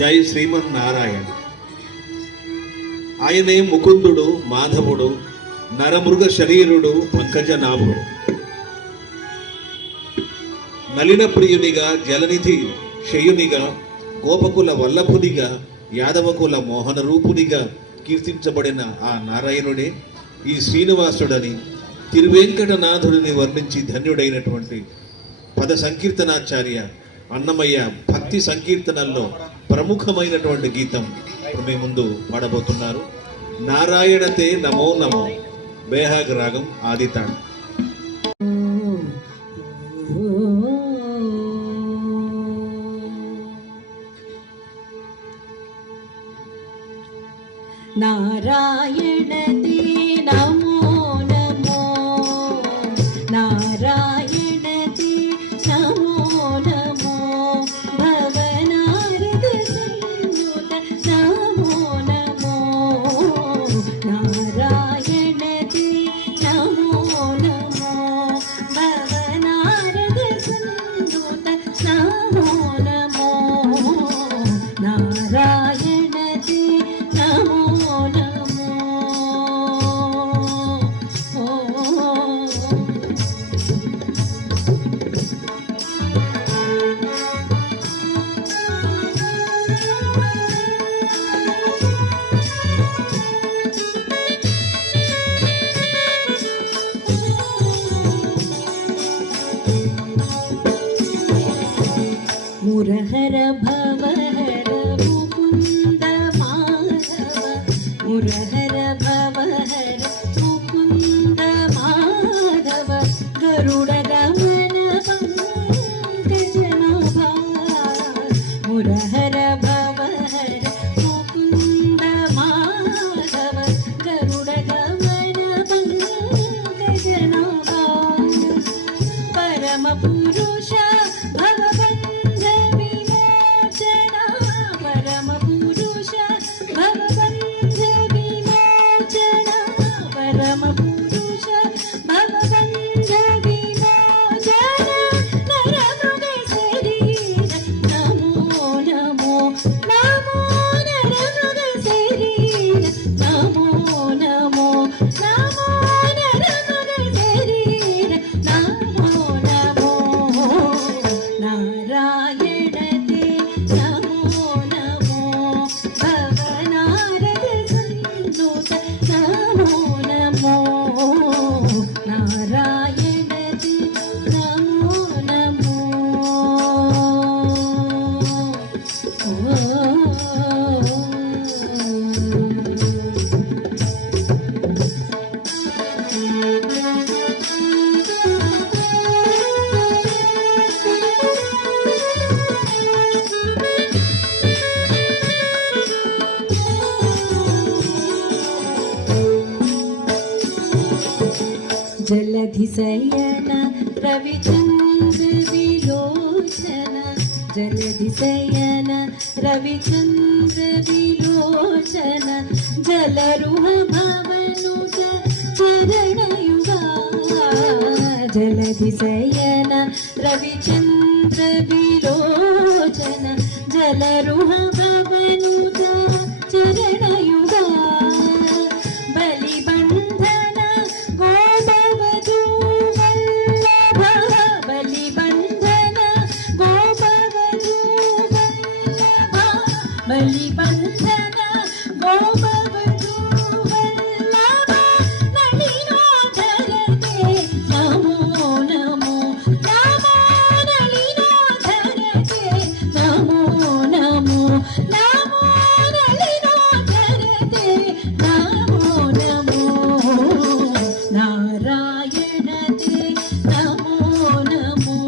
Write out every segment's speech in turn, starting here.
జై శ్రీమన్నారాయణ. ఆయనే ముకుందుడు, మాధవుడు, నరమృగ శరీరుడు, పంకజనాభుడు, నలిన ప్రియునిగా, జలనిధి శయునిగా, గోపకుల వల్లభునిగా, యాదవకుల మోహన రూపునిగా కీర్తించబడిన ఆ నారాయణుడే ఈ శ్రీనివాసుడని తిరువేంకటనాథుడిని వర్ణించి ధన్యుడైనటువంటి పద సంకీర్తనాచార్య అన్నమయ్య భక్తి సంకీర్తనల్లో ప్రముఖమైనటువంటి గీతం ఇప్పుడు మీ ముందు పాడబోతున్నారు. నారాయణతే నమో నమో, బేహాగ్ రాగం, ఆదితాళం. నారాయణతే నమో నమో, నారాయణతే నమో నమో, భవనారద సంయుత నమో నమో, నారాయణతే నమో నమో, భవనారద సంయుత నమో నమో, నారాయణతే నమో మురహర భవహర ముకుంద మాధవ, మురహర భవహర ముకుంద మాధవ, గరుడ గమన పంకజనాభ, మురహర భవహర ముకుంద మాధవ, గరుడ గమన పంకజనాభ, పరమ పురుష భగవంత విమోచన, పరమ పురుష భగవంత విమోచన, పరమ పురుష భగవంత విమోచన, నరమృగ శరీర నమో నమో నమో, నరమృగ శరీర నమో నమో నమో, నరమృగ శరీర నమో నమో, నారాయణతే నమో నమో, భవనారద సంయుత నమో నమో, నారాయణతే నమో నమో. జలధిశయన రవిచంద్ర విలోచన, జలధిశయన రవిచంద్ర విలోచన, జలరుహ భవనుజ చరణయుగా, జలధిశయన రవిచంద్ర విలోచన, జలరుహ భవనుజ చరణయుగా, బలిబంధన గోపవధూ వల్లభ, బలిబంధన గోపవధూ వల్లభ, బలిబంధన గోపవధూ వల్లభ, నళినోధరతే నమో నమో నమో, నళినోధరతే నమో నమో నమో, నళినోధరతే నమో నమో, నారాయణతే నమో నమో,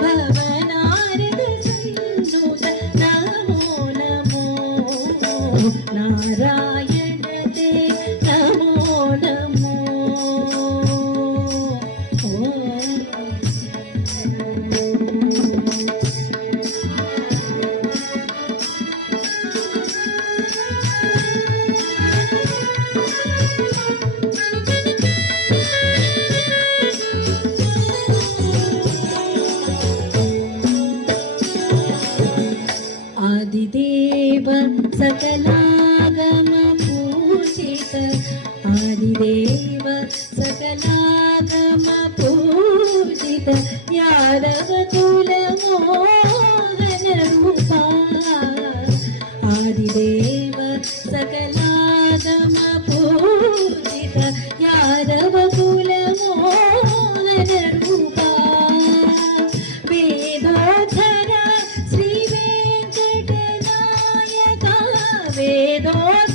భవనారద సంయుత నమో నమో, నారాయణ आदिदेव सकलागम पूजित आदिदेव सकलागम पूजित यादव कुल मोहन रूपा आदिदेव सकलागम पूजित यादव कुल मोहन रूपा वेदोधर श्री वेंकटनायका वेदोधर